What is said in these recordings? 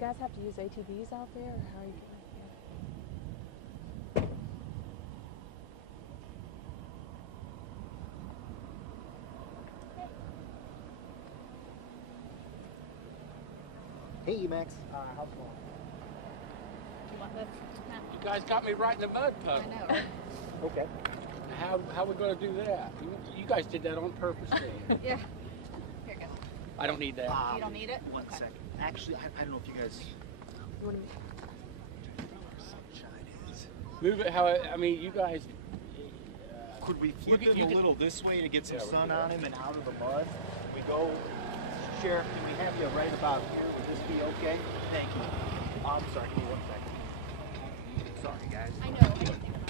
you guys have to use ATVs out there, or how are you doing? Hey, Max. How's it going? You want this? No. You guys got me right in the mud puddle. I know, right? Okay. How are we going to do that? You guys did that on purpose, didn't you? Yeah. Here you go. I don't need that. You don't need it? One second. Actually, I don't know if you guys... You want to Sunshine is. Move it how, I mean, you guys... Could we flip You him can- a little this way to get some Yeah, we sun can. on him and out of the mud? We go... Sheriff, can we have you right about here? Would this be okay? Thank you. I'm sorry, give me 1 second. Sorry, guys. I know. I didn't think about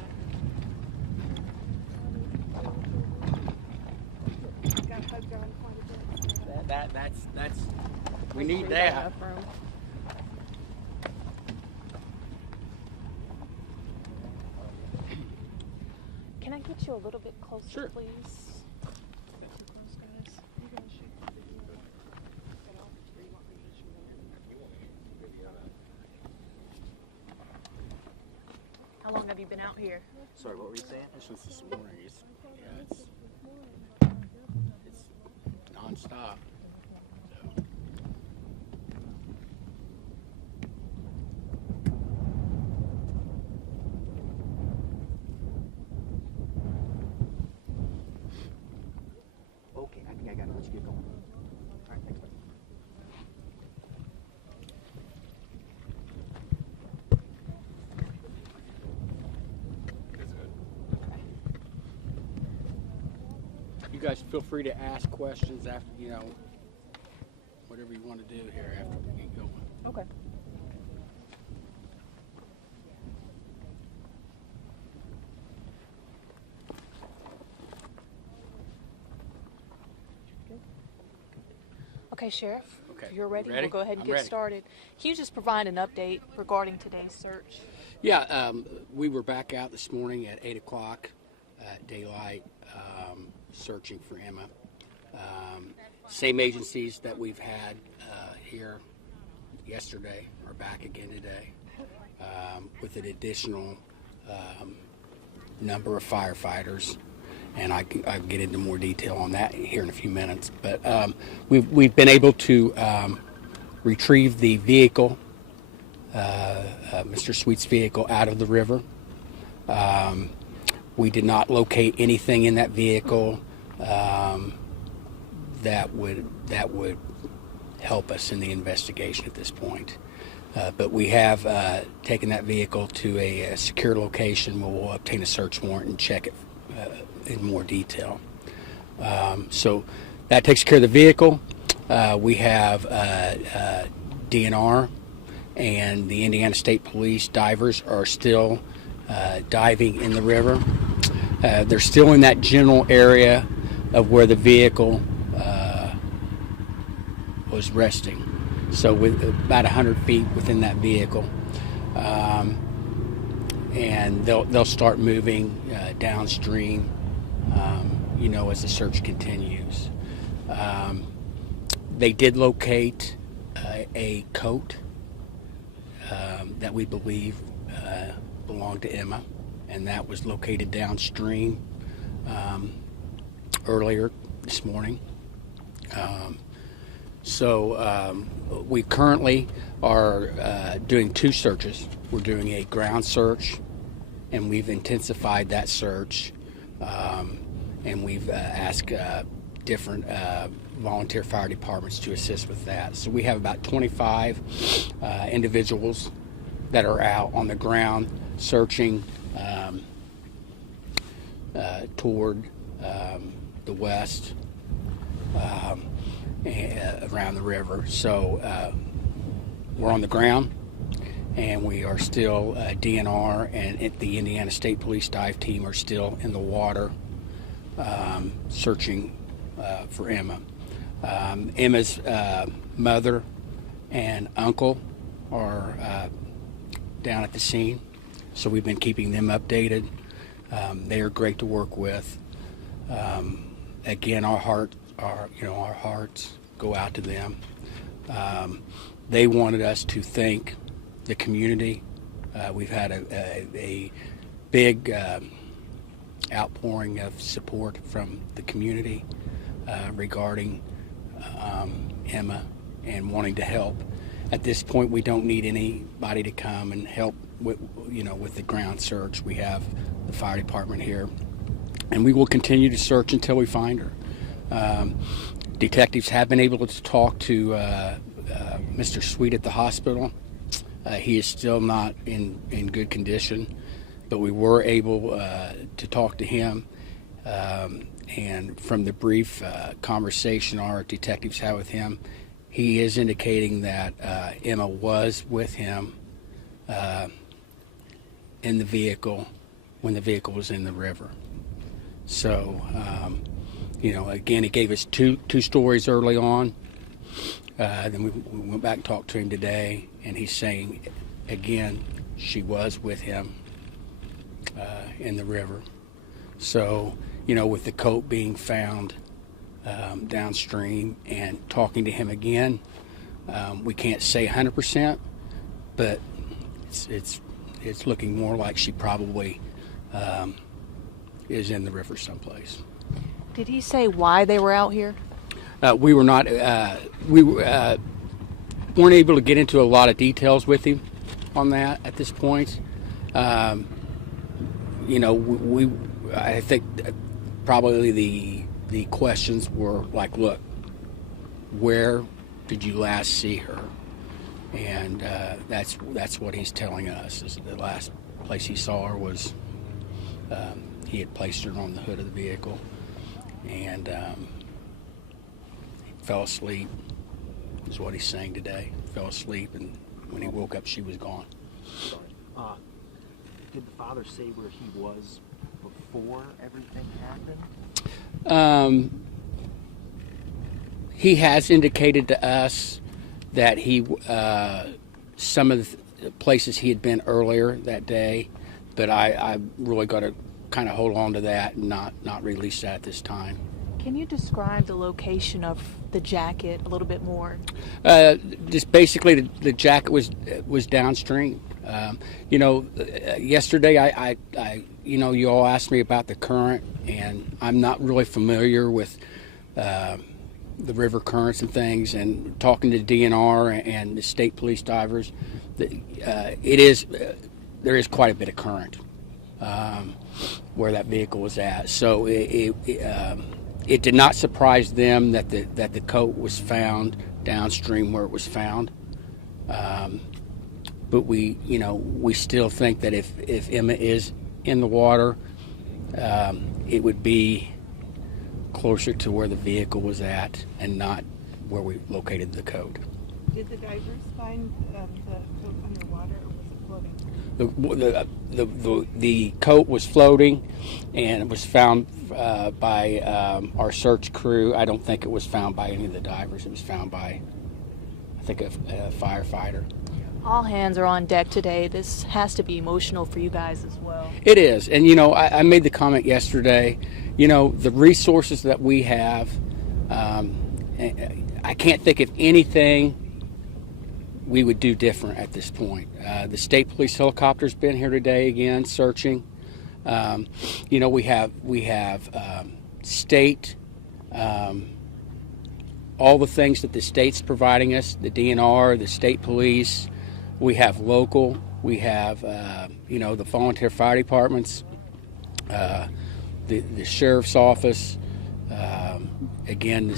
it. That's... We need that. Can I get you a little bit closer, Sure. please? How long have you been out here? Sorry, what were you saying? Since this morning, it's nonstop. So. Okay, I think I gotta let you get going. All right, thanks, buddy. You guys feel free to ask questions after, whatever you want to do here after we get going. Okay. Okay, Sheriff. Okay. If you're ready, Ready? we'll go ahead and I'm get ready. started. Can you just provide an update regarding today's search? Yeah, we were back out this morning at 8 o'clock at daylight, searching for Emma. Same agencies that we've had here yesterday are back again today, with an additional number of firefighters. And I can get into more detail on that here in a few minutes. But we've been able to retrieve the vehicle, Mr. Sweet's vehicle, out of the river. We did not locate anything in that vehicle that would help us in the investigation at this point. But we have taken that vehicle to a secure location where we'll obtain a search warrant and check it in more detail. So that takes care of the vehicle. We have DNR and the Indiana State Police divers are still diving in the river. They're still in that general area of where the vehicle was resting. So with about 100 feet within that vehicle. And they'll start moving downstream, as the search continues. They did locate a coat that we believe belonged to Emma, and that was located downstream earlier this morning. So we currently are doing two searches. We're doing a ground search, and we've intensified that search, and we've asked different volunteer fire departments to assist with that. So we have about 25 individuals that are out on the ground searching toward the west around the river. So we're on the ground, and we are still DNR and the Indiana State Police dive team are still in the water searching for Emma. Emma's mother and uncle are down at the scene, so we've been keeping them updated. They are great to work with. Again, our hearts go out to them. They wanted us to thank the community. We've had a big outpouring of support from the community regarding Emma and wanting to help. At this point, we don't need anybody to come and help with the ground search. We have the fire department here, and we will continue to search until we find her. Detectives have been able to talk to Mr. Sweet at the hospital. He is still not in good condition, but we were able to talk to him. And from the brief conversation our detectives had with him, he is indicating that Emma was with him in the vehicle when the vehicle was in the river. So, again, he gave us two stories early on. Then we went back and talked to him today, and he's saying, again, she was with him in the river. So, with the coat being found downstream and talking to him again, we can't say 100%, but it's looking more like she probably is in the river someplace. Did he say why they were out here? We were not. We weren't able to get into a lot of details with him on that at this point. I think probably the questions were like, look, where did you last see her? And that's what he's telling us. Is the last place he saw her was he had placed her on the hood of the vehicle, and fell asleep, is what he's saying today. Fell asleep, and when he woke up, she was gone. Did the father say where he was before everything happened? He has indicated to us that some of the places he had been earlier that day, but I really got to kind of hold on to that and not release that at this time. Can you describe the location of the jacket a little bit more? Just basically, the jacket was downstream. Yesterday you all asked me about the current, and I'm not really familiar with the river currents and things. And talking to DNR and the state police divers, there is quite a bit of current where that vehicle was at. So it did not surprise them that the coat was found downstream where it was found. But we still think that if Emma is in the water, it would be closer to where the vehicle was at and not where we located the coat. Did the divers find the coat underwater, or was it floating? The coat was floating, and it was found by our search crew. I don't think it was found by any of the divers. It was found by, I think, a firefighter. All hands are on deck today. This has to be emotional for you guys as well. It is. And, I made the comment yesterday, the resources that we have, I can't think of anything we would do different at this point. The state police helicopter's been here today again, searching. We have state, all the things that the state's providing us, the DNR, the state police. We have local. We have, the volunteer fire departments, the sheriff's office. Again,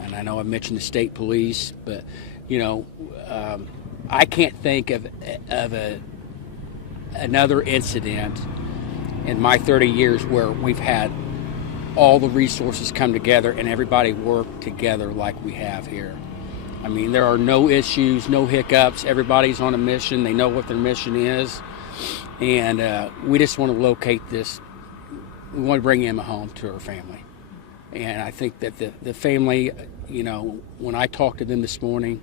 and I know I mentioned the state police, but I can't think of another incident in my 30 years where we've had all the resources come together and everybody work together like we have here. I mean, there are no issues, no hiccups. Everybody's on a mission. They know what their mission is. And we just want to locate this. We want to bring Emma home to her family. And I think that the family, when I talked to them this morning,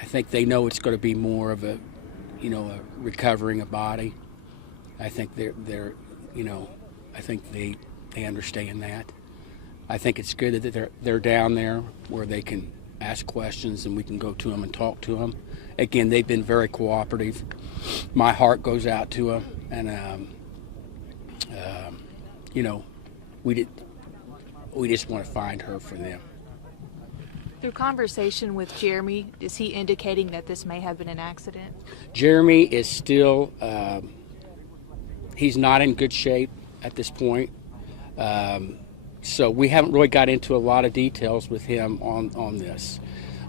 I think they know it's going to be more of a recovering a body. I think I think they understand that. I think it's good that they're down there where they can ask questions, and we can go to them and talk to them. Again, they've been very cooperative. My heart goes out to them, and you know, we just want to find her for them. Through conversation with Jeremy, is he indicating that this may have been an accident? Jeremy is still, he's not in good shape at this point. So we haven't really got into a lot of details with him on this.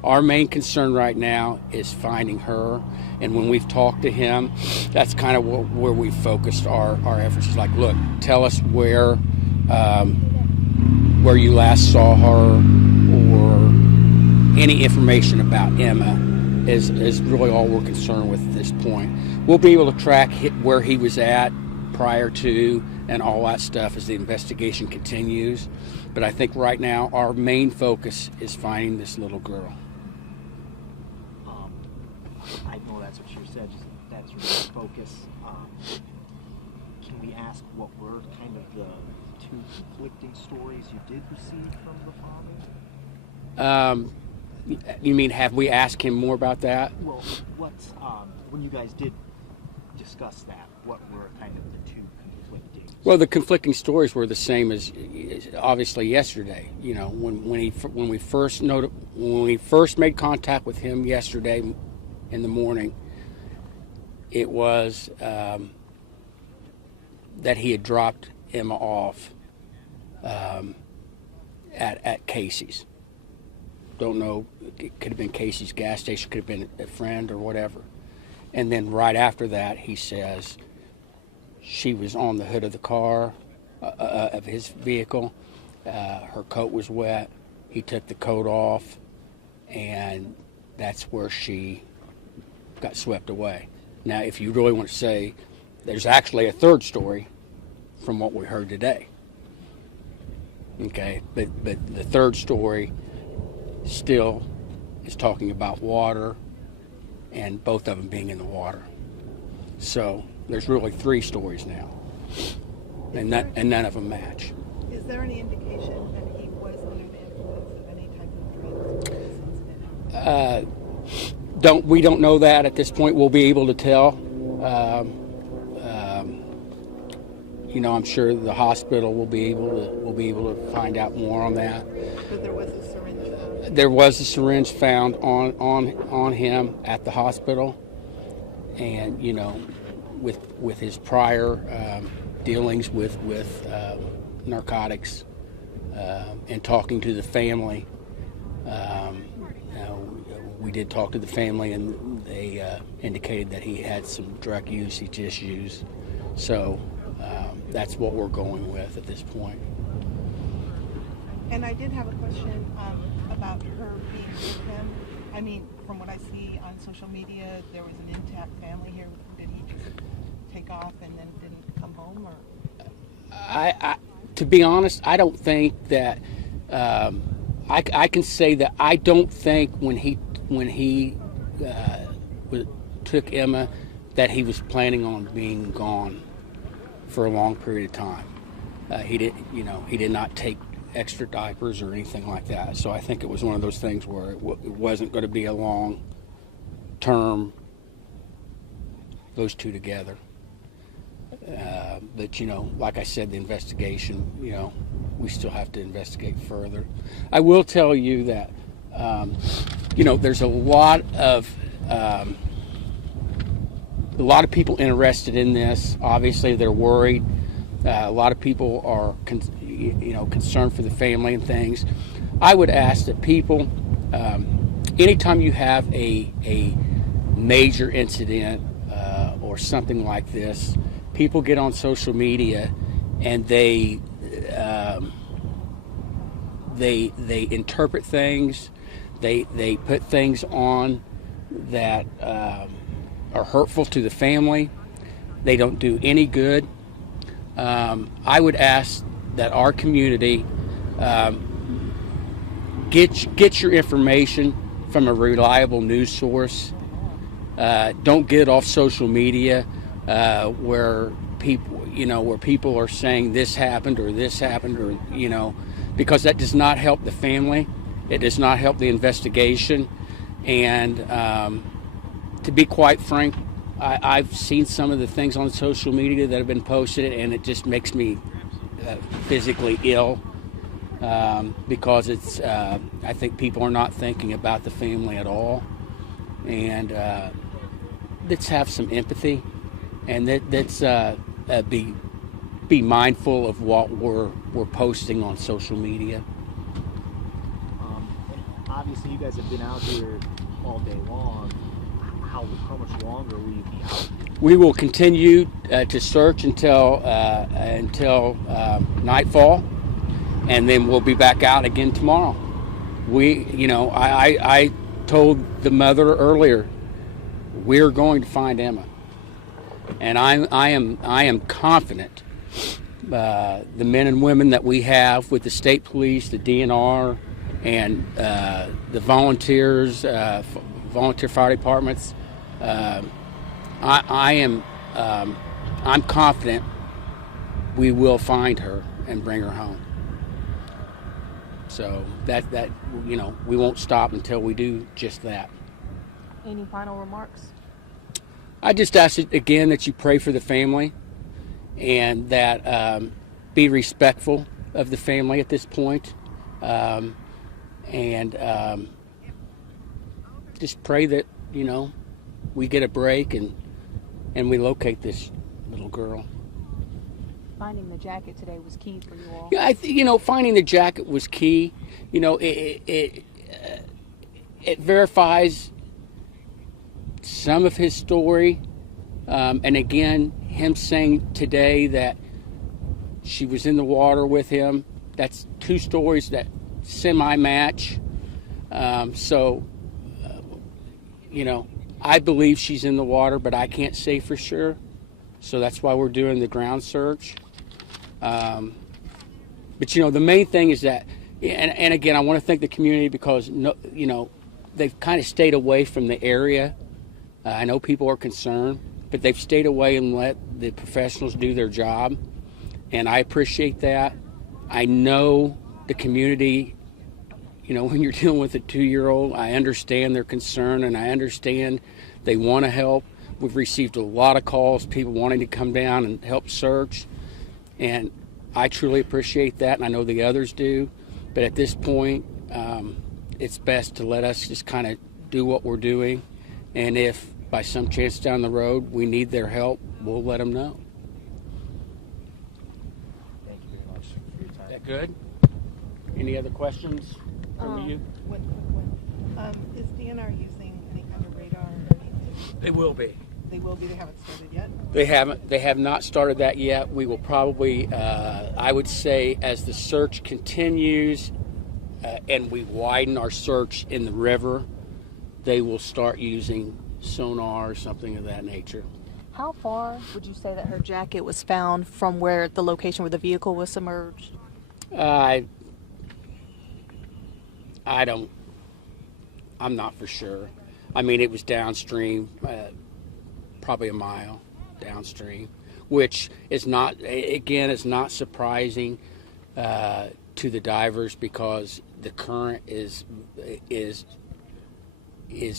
Our main concern right now is finding her, and when we've talked to him, that's kind of where we focused our efforts. It's like, look, tell us where you last saw her, or any information about Emma is really all we're concerned with at this point. We'll be able to track where he was at prior to and all that stuff as the investigation continues. But I think right now our main focus is finding this little girl. I know that's what you said, just that's your main focus. Can we ask what were kind of the two conflicting stories you did receive from the father? You mean, have we asked him more about that? Well, when you guys did discuss that, what were kind of the two conflicting? Well, the conflicting stories were the same as obviously yesterday. You know, when we first made contact with him yesterday in the morning, it was that he had dropped Emma off at Casey's. Don't know, it could have been Casey's gas station, could have been a friend or whatever. And then right after that, he says she was on the hood of the car, of his vehicle. Her coat was wet. He took the coat off, and that's where she got swept away. Now, if you really want to say, there's actually a third story from what we heard today. Okay, but the third story still is talking about water, and both of them being in the water. So there's really three stories now, and none of them match. Is there any indication that he was under the influence of any type of drugs or this incident? We don't know that at this point. We'll be able to tell. You know, I'm sure the hospital will be able to find out more on that. But there was a syringe found. There was a syringe found on him at the hospital, and you know, with his prior dealings with narcotics, and talking to the family, we did talk to the family, and they indicated that he had some drug usage issues. So that's what we're going with at this point. And I did have a question about her being with him. I mean, from what I see on social media, there was an intact family here. Did he just take off and then didn't come home, or? To be honest, I don't think that. I can say that I don't think when he took Emma that he was planning on being gone for a long period of time. He did not take extra diapers or anything like that. So I think it was one of those things where it wasn't going to be a long term, those two together. But, you know, like I said, the investigation, you know, we still have to investigate further. I will tell you that, you know, there's a lot of people interested in this. Obviously, they're worried. A lot of people are, concerned for the family and things. I would ask that people, anytime you have a major incident or something like this, people get on social media and they interpret things. They put things on that are hurtful to the family. They don't do any good. I would ask that our community get your information from a reliable news source. Don't get off social media where people are saying this happened or, because that does not help the family. It does not help the investigation. And to be quite frank, I've seen some of the things on social media that have been posted, and it just makes me physically ill because it's. I think people are not thinking about the family at all, and let's have some empathy, and let's be mindful of what we're posting on social media. And obviously, you guys have been out here all day long. How much longer will you be out? We will continue to search until nightfall, and then we'll be back out again tomorrow. I told the mother earlier, we're going to find Emma, and I am confident. The men and women that we have with the state police, the DNR, and the volunteers, volunteer fire departments. I'm confident we will find her and bring her home. So that we won't stop until we do just that. Any final remarks? I just ask again that you pray for the family, and that be respectful of the family at this point, and just pray that we get a break and we locate this little girl. Finding the jacket today was key for you all. Yeah, I think finding the jacket was key. It verifies some of his story, and again, him saying today that she was in the water with him. That's two stories that semi-match. I believe she's in the water, but I can't say for sure. So that's why we're doing the ground search. But the main thing is that, and again, I want to thank the community because they've kind of stayed away from the area. I know people are concerned, but they've stayed away and let the professionals do their job, and I appreciate that. I know the community. When you're dealing with a 2-year-old, I understand their concern, and I understand they want to help. We've received a lot of calls, people wanting to come down and help search, and I truly appreciate that, and I know the others do. But at this point, it's best to let us just kind of do what we're doing, and if by some chance down the road we need their help, we'll let them know. Thank you very much for your time. Is that good? Any other questions from you? One quick one. Is DNR using any kind of radar or anything? They will be. They will be. They haven't started yet. They have not started that yet. We will probably, I would say, as the search continues and we widen our search in the river, they will start using sonar or something of that nature. How far would you say that her jacket was found from where the location where the vehicle was submerged? I'm not for sure. I mean, it was downstream, probably a mile downstream, which is not surprising to the divers because the current is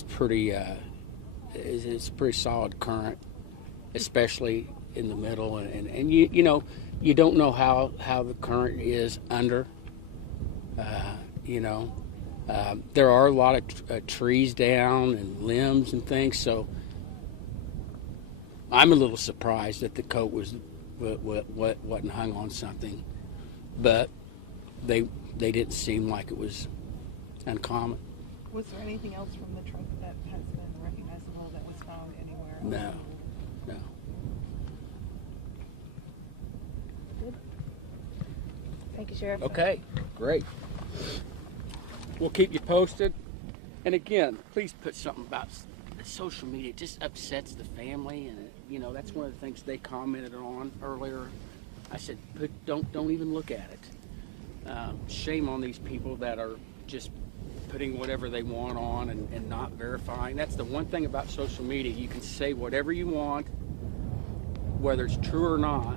pretty pretty solid current, especially in the middle, and you don't know how the current is under. There are a lot of trees down and limbs and things, so I'm a little surprised that the coat wasn't hung on something, but they didn't seem like it was uncommon. Was there anything else from the truck that has been recognizable that was found anywhere? No. Good. Thank you, Sheriff. Okay, great. We'll keep you posted. And again, please put something about social media. It just upsets the family, and that's one of the things they commented on earlier. I said, don't even look at it. Shame on these people that are just putting whatever they want on and not verifying. That's the one thing about social media. You can say whatever you want, whether it's true or not,